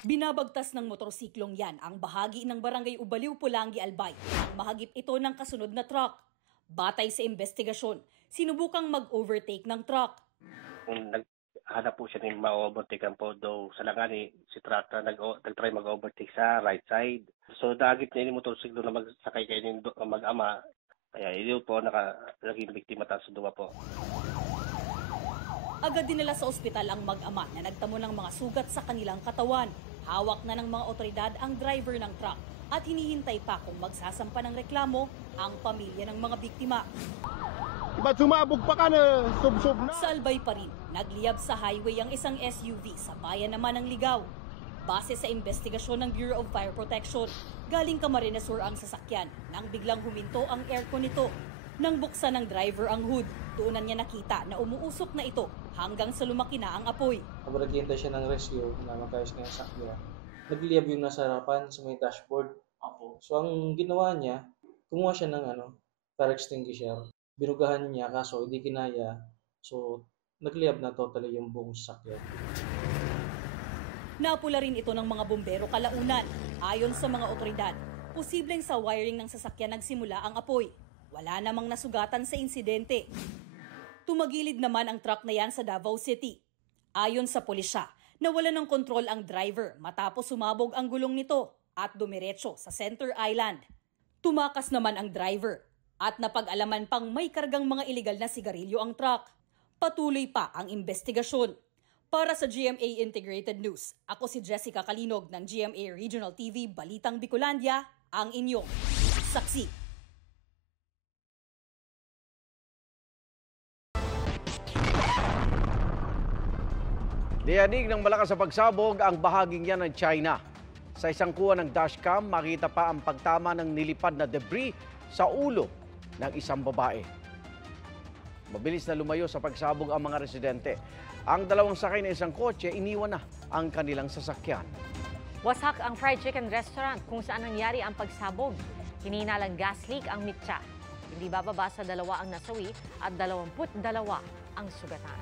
Binabagtas ng motorsiklong yan ang bahagi ng barangay Ubaliw, Pulangi, Albay. Mahagip ito ng kasunod na truck. Batay sa investigasyon, sinubukang mag-overtake ng truck. Kung naghanap po siya ng ma-overtake po daw sa langani, si truck na nag-try mag-overtake sa right side. So dagit niya yung motorsiklo na magsakay kayo ng mag-ama. Kaya yun po naging biktima sa duwa po. Agad dinala sa ospital ang mag-ama na nagtamo ng mga sugat sa kanilang katawan. Hawak na ng mga otoridad ang driver ng truck at hinihintay pa kung magsasampa ng reklamo ang pamilya ng mga biktima. Ba't sumabog pa ka na? Sub-sub na. Sa Albay pa rin, nagliyab sa highway ang isang SUV sa bayan naman ng Ligaw. Base sa investigasyon ng Bureau of Fire Protection, galing Camarines Sur ang sasakyan nang biglang huminto ang aircon nito. Nang buksan ng driver ang hood, tuunan niya nakita na umuusok na ito hanggang sa lumaki na ang apoy. Habang naghihintay siya ng rescue na magkayos na yung sakya, nagliyab yung nasa harapan sa may dashboard. So ang ginawa niya, kumuha siya ng fire extinguisher. Binugahan niya kaso hindi kinaya. So nagliyab na totally yung buong sasakyan. Napula rin ito ng mga bumbero kalaunan. Ayon sa mga otoridad, posibleng sa wiring ng sasakyan nagsimula ang apoy. Wala namang nasugatan sa insidente. Tumagilid naman ang truck na yan sa Davao City. Ayon sa pulisya, nawala ng kontrol ang driver matapos sumabog ang gulong nito at dumiretso sa Center Island. Tumakas naman ang driver at napag-alaman pang may kargang mga ilegal na sigarilyo ang truck. Patuloy pa ang investigasyon. Para sa GMA Integrated News, ako si Jessica Kalinog ng GMA Regional TV Balitang Bicolandia, ang inyong saksi. Niyanig ng malakas sa pagsabog ang bahaging yan ng China. Sa isang kuha ng dashcam, makita pa ang pagtama ng nilipad na debris sa ulo ng isang babae. Mabilis na lumayo sa pagsabog ang mga residente. Ang dalawang sakay na isang kotse, iniwan na ang kanilang sasakyan. Wasak ang fried chicken restaurant kung saan nangyari ang pagsabog. Hinihinalang gas leak ang mitsa. Hindi bababa sa 2 ang nasawi at 22 ang sugatan.